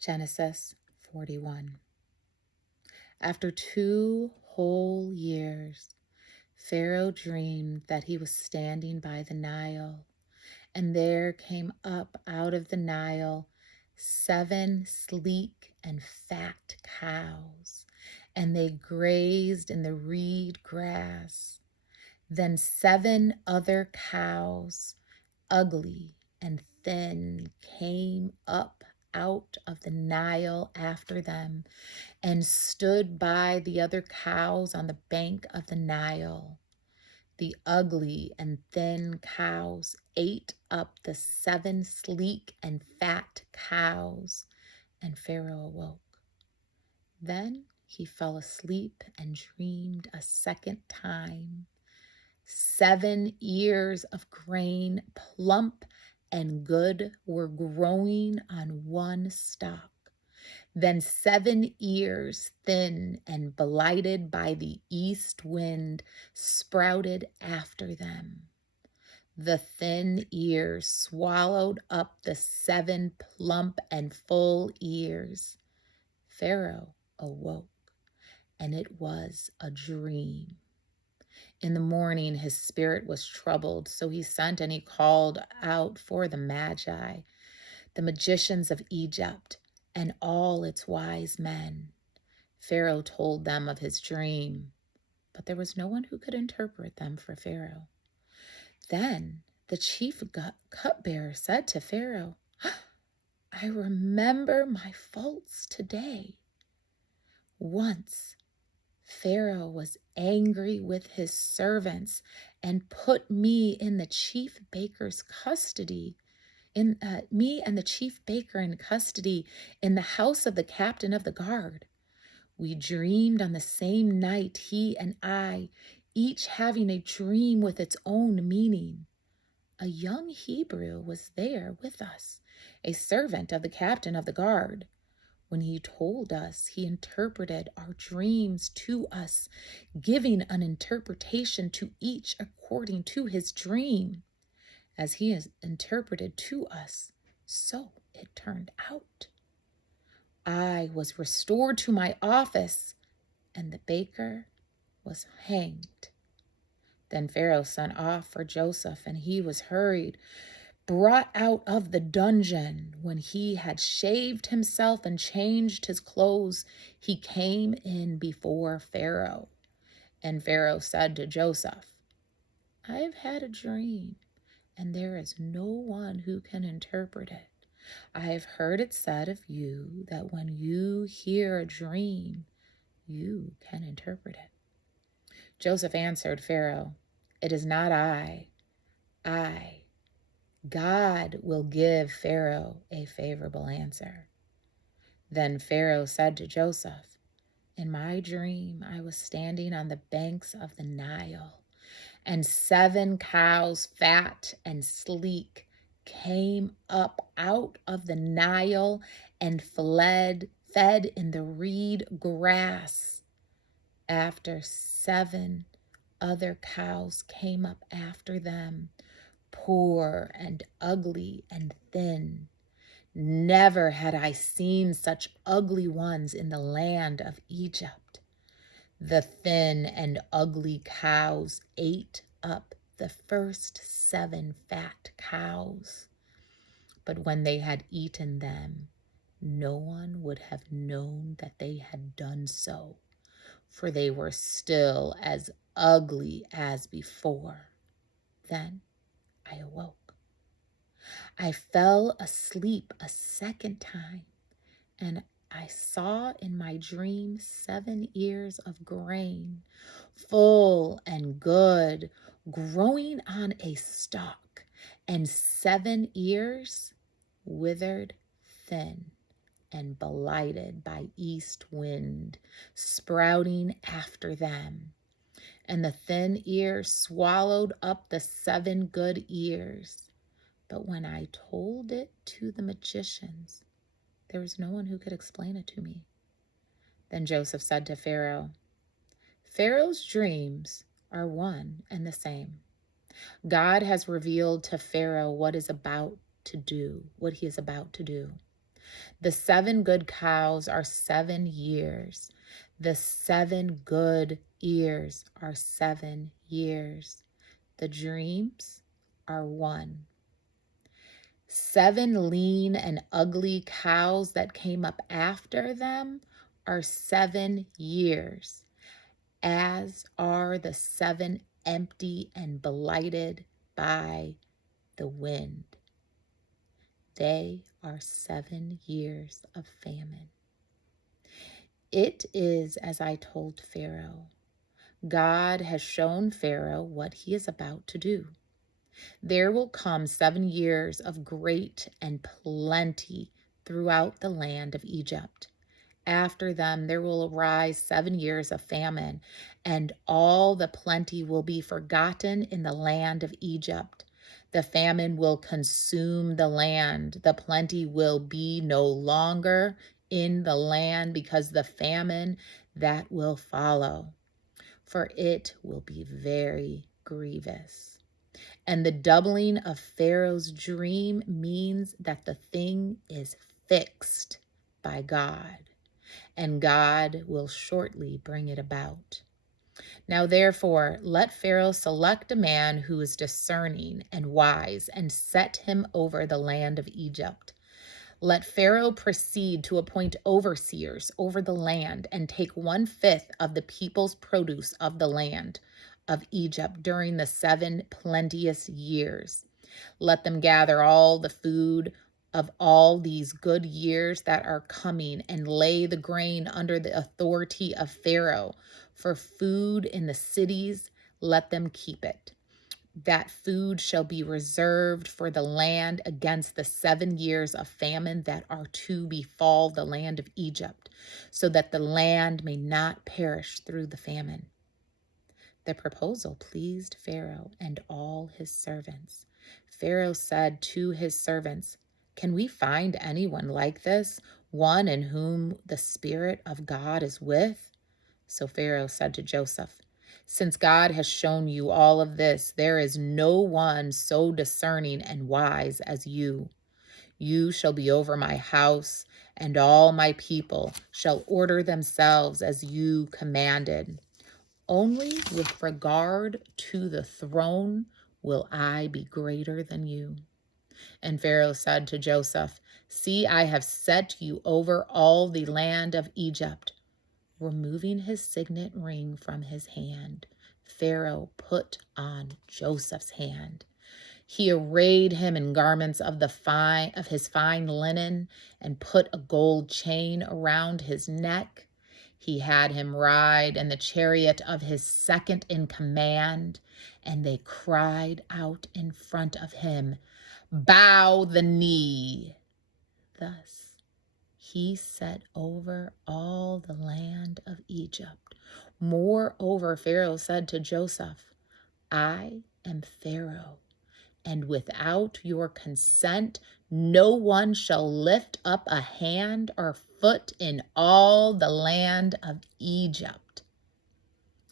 Genesis 41. After 2 whole years, Pharaoh dreamed that he was standing by the Nile, and there came up out of the Nile 7 sleek and fat cows, and they grazed in the reed grass. Then 7 other cows, ugly and thin, came up out of the Nile after them and stood by the other cows on the bank of the Nile. The ugly and thin cows ate up the 7 sleek and fat cows, and Pharaoh awoke. Then he fell asleep and dreamed a second time. 7 ears of grain, plump and good, were growing on one stalk. Then 7 ears, thin and blighted by the east wind, sprouted after them. The thin ears swallowed up the 7 plump and full ears. Pharaoh awoke, and it was a dream. In the morning his spirit was troubled, so he sent and he called out for the Magi, the magicians of Egypt, and all its wise men. Pharaoh told them of his dream, but there was no one who could interpret them for Pharaoh. Then the chief cupbearer said to Pharaoh, I remember my faults today. Once Pharaoh was angry with his servants and put me in the chief baker's custody, me and the chief baker in custody in the house of the captain of the guard. We dreamed on the same night, he and I, each having a dream with its own meaning. A young Hebrew was there with us, a servant of the captain of the guard. When he told us, he interpreted our dreams to us, giving an interpretation to each according to his dream. As he has interpreted to us, so it turned out. I was restored to my office, and the baker was hanged. Then Pharaoh sent off for Joseph, and he was hurried, brought out of the dungeon. When he had shaved himself and changed his clothes, he came in before Pharaoh. And Pharaoh said to Joseph, I have had a dream, and there is no one who can interpret it. I have heard it said of you that when you hear a dream, you can interpret it. Joseph answered Pharaoh, it is not I. God will give Pharaoh a favorable answer. Then Pharaoh said to Joseph, in my dream I was standing on the banks of the Nile, and 7 cows, fat and sleek, came up out of the Nile and fed in the reed grass. After 7 other cows came up after them, poor and ugly and thin. Never had I seen such ugly ones in the land of Egypt. The thin and ugly cows ate up the first 7 fat cows. But when they had eaten them, no one would have known that they had done so, for they were still as ugly as before. Then I awoke. I fell asleep a second time, and I saw in my dream 7 ears of grain, full and good, growing on a stalk, and 7 ears withered, thin, and blighted by east wind, sprouting after them. And the thin ears swallowed up the 7 good ears. But when I told it to the magicians, there was no one who could explain it to me. Then Joseph said to Pharaoh, Pharaoh's dreams are one and the same. God has revealed to Pharaoh what he is about to do. The 7 good cows are 7 years. The 7 good ears are 7 years. The dreams are 1. 7 lean and ugly cows that came up after them are 7 years, as are the 7 empty and blighted by the wind. They are 7 years of famine. It is as I told Pharaoh. God has shown Pharaoh what he is about to do. There will come 7 years of great and plenty throughout the land of Egypt. After them, there will arise 7 years of famine, and all the plenty will be forgotten in the land of Egypt. The famine will consume the land. The plenty will be no longer in the land because the famine that will follow, for it will be very grievous. And the doubling of Pharaoh's dream means that the thing is fixed by God, and God will shortly bring it about. Now, therefore, let Pharaoh select a man who is discerning and wise and set him over the land of Egypt. Let Pharaoh proceed to appoint overseers over the land and take 1/5 of the people's produce of the land of Egypt during the 7 plenteous years. Let them gather all the food of all these good years that are coming and lay the grain under the authority of Pharaoh. For food in the cities, let them keep it. That food shall be reserved for the land against the 7 years of famine that are to befall the land of Egypt, so that the land may not perish through the famine. The proposal pleased Pharaoh and all his servants. Pharaoh said to his servants, "Can we find anyone like this, one in whom the Spirit of God is with?" So Pharaoh said to Joseph, "Since God has shown you all of this, there is no one so discerning and wise as you. You shall be over my house, and all my people shall order themselves as you commanded. Only with regard to the throne will I be greater than you." And Pharaoh said to Joseph, "See, I have set you over all the land of Egypt." Removing his signet ring from his hand, Pharaoh put on Joseph's hand. He arrayed him in garments of his fine linen and put a gold chain around his neck. He had him ride in the chariot of his second in command, and they cried out in front of him, "Bow the knee." Thus he set over all the land of Egypt. Moreover, Pharaoh said to Joseph, "I am Pharaoh, and without your consent, no one shall lift up a hand or foot in all the land of Egypt."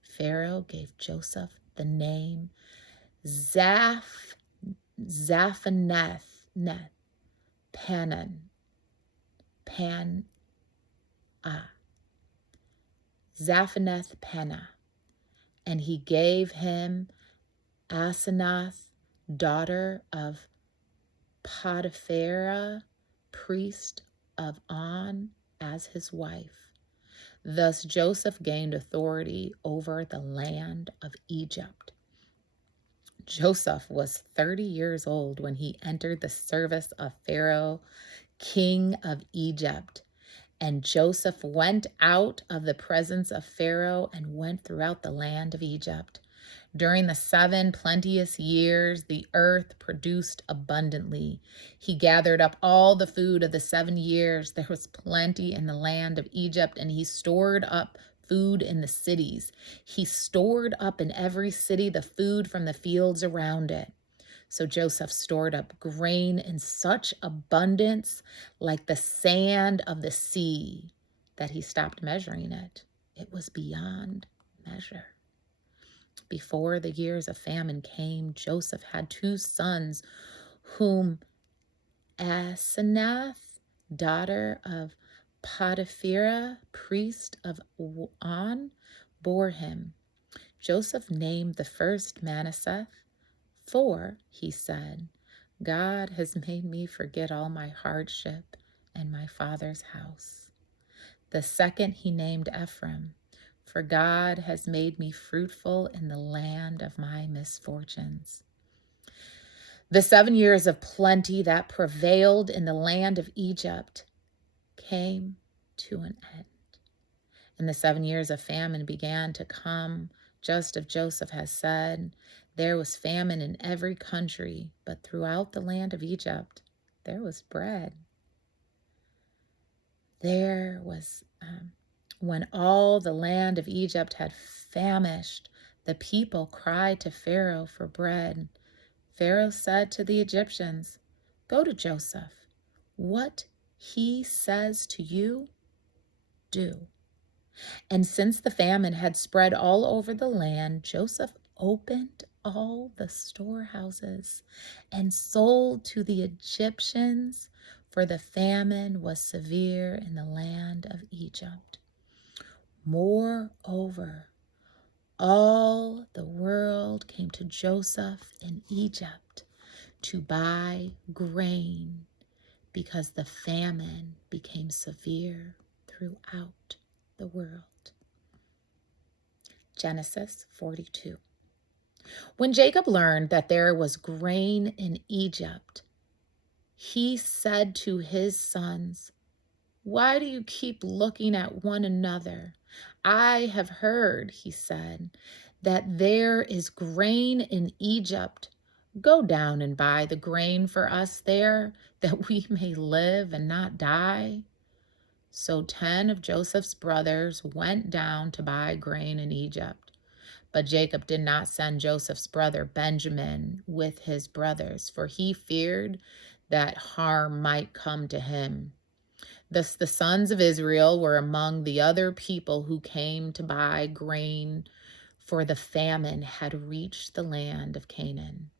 Pharaoh gave Joseph the name Zaphaneth Zaphaneth Panah, and he gave him Asenath, daughter of Potiphera, priest of On, as his wife. Thus Joseph gained authority over the land of Egypt. Joseph was 30 years old when he entered the service of Pharaoh, king of Egypt. And Joseph went out of the presence of Pharaoh and went throughout the land of Egypt. During the 7 plenteous years, the earth produced abundantly. He gathered up all the food of the 7 years. There was plenty in the land of Egypt, and he stored up food in the cities. He stored up in every city the food from the fields around it. So Joseph stored up grain in such abundance, like the sand of the sea, that he stopped measuring it. It was beyond measure. Before the years of famine came, Joseph had 2 sons, whom Asenath daughter of Potipharah, priest of On, bore him. Joseph named the first Manasseh, for, he said, God has made me forget all my hardship and my father's house. The second he named Ephraim, for God has made me fruitful in the land of my misfortunes. The 7 years of plenty that prevailed in the land of Egypt came to an end. And the 7 years of famine began to come, just as Joseph has said. There was famine in every country, but throughout the land of Egypt, there was bread. There was, when all the land of Egypt had famished, the people cried to Pharaoh for bread. Pharaoh said to the Egyptians, "Go to Joseph. What he says to you, do." And since the famine had spread all over the land, Joseph opened all the storehouses and sold to the Egyptians, for the famine was severe in the land of Egypt. Moreover, all the world came to Joseph in Egypt to buy grain, because the famine became severe throughout the world. Genesis 42. When Jacob learned that there was grain in Egypt, he said to his sons, "Why do you keep looking at one another? I have heard," he said, "that there is grain in Egypt. Go down and buy the grain for us there, that we may live and not die." So 10 of Joseph's brothers went down to buy grain in Egypt. But Jacob did not send Joseph's brother Benjamin with his brothers, for he feared that harm might come to him. Thus the sons of Israel were among the other people who came to buy grain, for the famine had reached the land of Canaan.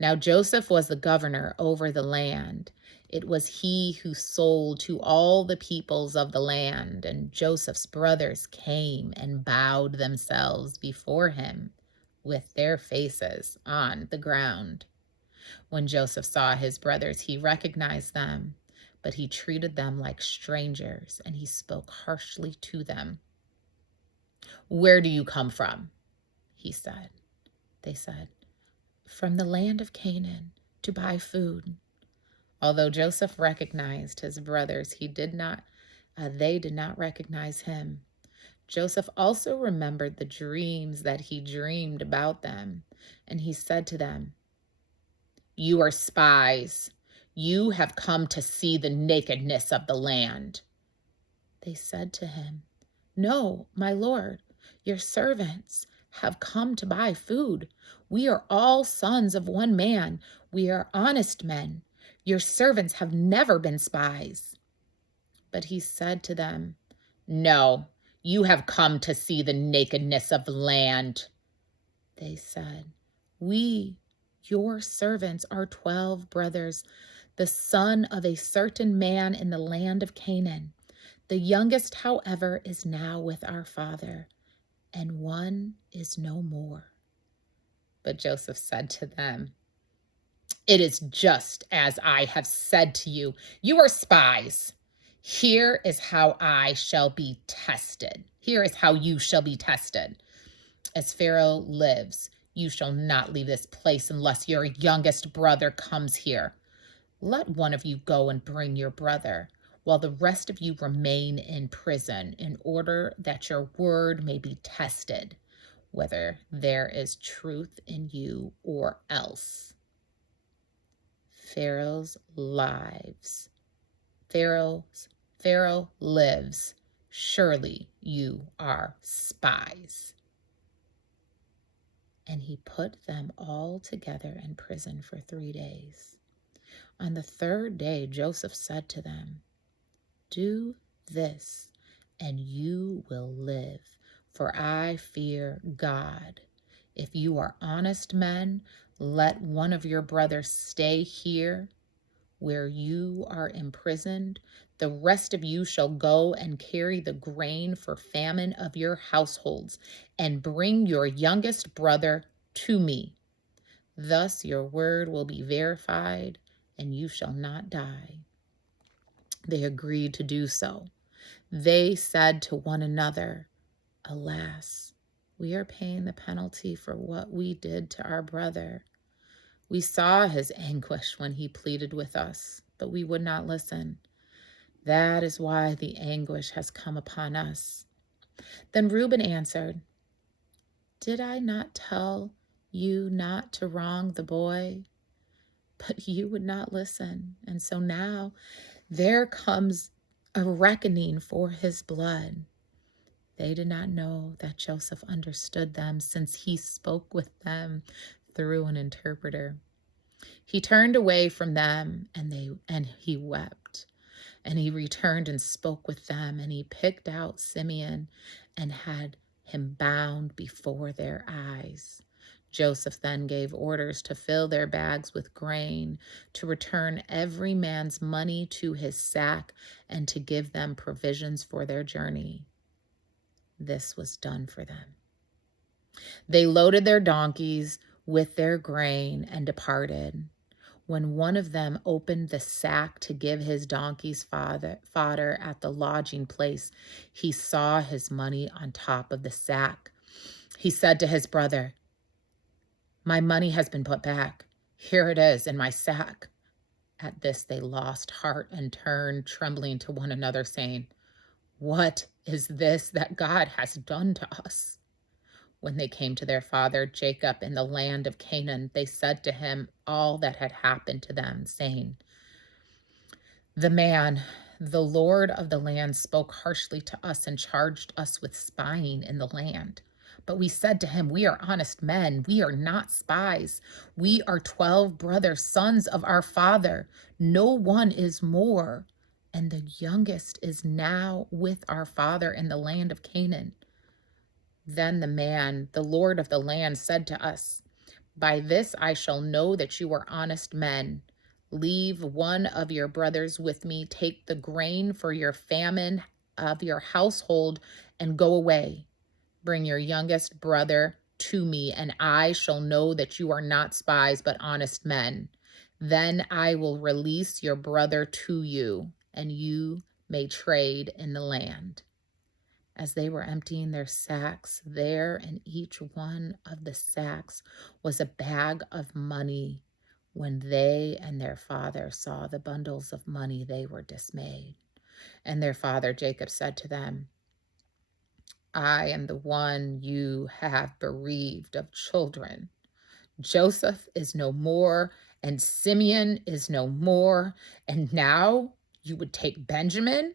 Now Joseph was the governor over the land. It was he who sold to all the peoples of the land, and Joseph's brothers came and bowed themselves before him with their faces on the ground. When Joseph saw his brothers, he recognized them, but he treated them like strangers, and he spoke harshly to them. "Where do you come from?" he said. They said, "From the land of Canaan, to buy food." Although Joseph recognized his brothers, they did not recognize him. Joseph also remembered the dreams that he dreamed about them, and he said to them, "You are spies. You have come to see the nakedness of the land." They said to him, "No, my lord, your servants have come to buy food. We are all sons of one man. We are honest men. Your servants have never been spies." But he said to them, "No, you have come to see the nakedness of the land." They said, "We, your servants, are 12 brothers, the son of a certain man in the land of Canaan. The youngest, however, is now with our father, and one is no more." But Joseph said to them, "It is just as I have said to you. You are spies. Here is how I shall be tested. Here is how you shall be tested. As Pharaoh lives, you shall not leave this place unless your youngest brother comes here. Let one of you go and bring your brother, while the rest of you remain in prison, in order that your word may be tested, whether there is truth in you or else." Pharaoh lives. Surely you are spies. And he put them all together in prison for 3 days. On the 3rd day, Joseph said to them, "Do this, and you will live, for I fear God. If you are honest men, let one of your brothers stay here, where you are imprisoned. The rest of you shall go and carry the grain for famine of your households, and bring your youngest brother to me. Thus your word will be verified, and you shall not die." They agreed to do so. They said to one another, "Alas, we are paying the penalty for what we did to our brother. We saw his anguish when he pleaded with us, but we would not listen. That is why the anguish has come upon us." Then Reuben answered, "Did I not tell you not to wrong the boy? But you would not listen, and so now there comes a reckoning for his blood." They did not know that Joseph understood them, since he spoke with them through an interpreter. He turned away from them, and he wept. And he returned and spoke with them, and he picked out Simeon and had him bound before their eyes. Joseph then gave orders to fill their bags with grain, to return every man's money to his sack, and to give them provisions for their journey. This was done for them. They loaded their donkeys with their grain and departed. When one of them opened the sack to give his donkey's fodder at the lodging place, he saw his money on top of the sack. He said to his brother, "My money has been put back. Here it is in my sack." At this they lost heart and turned trembling to one another, saying, "What is this that God has done to us?" When they came to their father Jacob in the land of Canaan, they said to him all that had happened to them, saying, the Lord of the land, spoke harshly to us and charged us with spying in the land. But we said to him, "We are honest men. We are not spies. We are 12 brothers, sons of our father. No one is more. And the youngest is now with our father in the land of Canaan." Then the Lord of the land, said to us, "By this I shall know that you are honest men. Leave one of your brothers with me. Take the grain for your famine of your household and go away. Bring your youngest brother to me, and I shall know that you are not spies, but honest men. Then I will release your brother to you, and you may trade in the land." As they were emptying their sacks, there in each one of the sacks was a bag of money. When they and their father saw the bundles of money, they were dismayed. And their father Jacob said to them, "I am the one you have bereaved of children. Joseph is no more, and Simeon is no more, and now you would take Benjamin?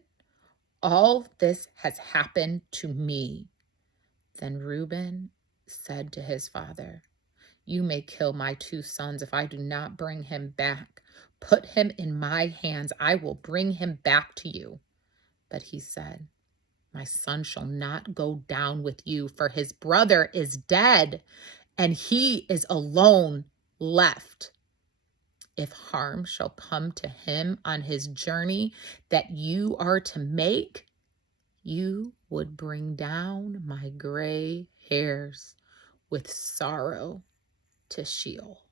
All this has happened to me." Then Reuben said to his father, "You may kill my 2 sons if I do not bring him back. Put him in my hands. I will bring him back to you." But he said, "My son shall not go down with you, for his brother is dead, and he is alone left. If harm shall come to him on his journey that you are to make, you would bring down my gray hairs with sorrow to Sheol."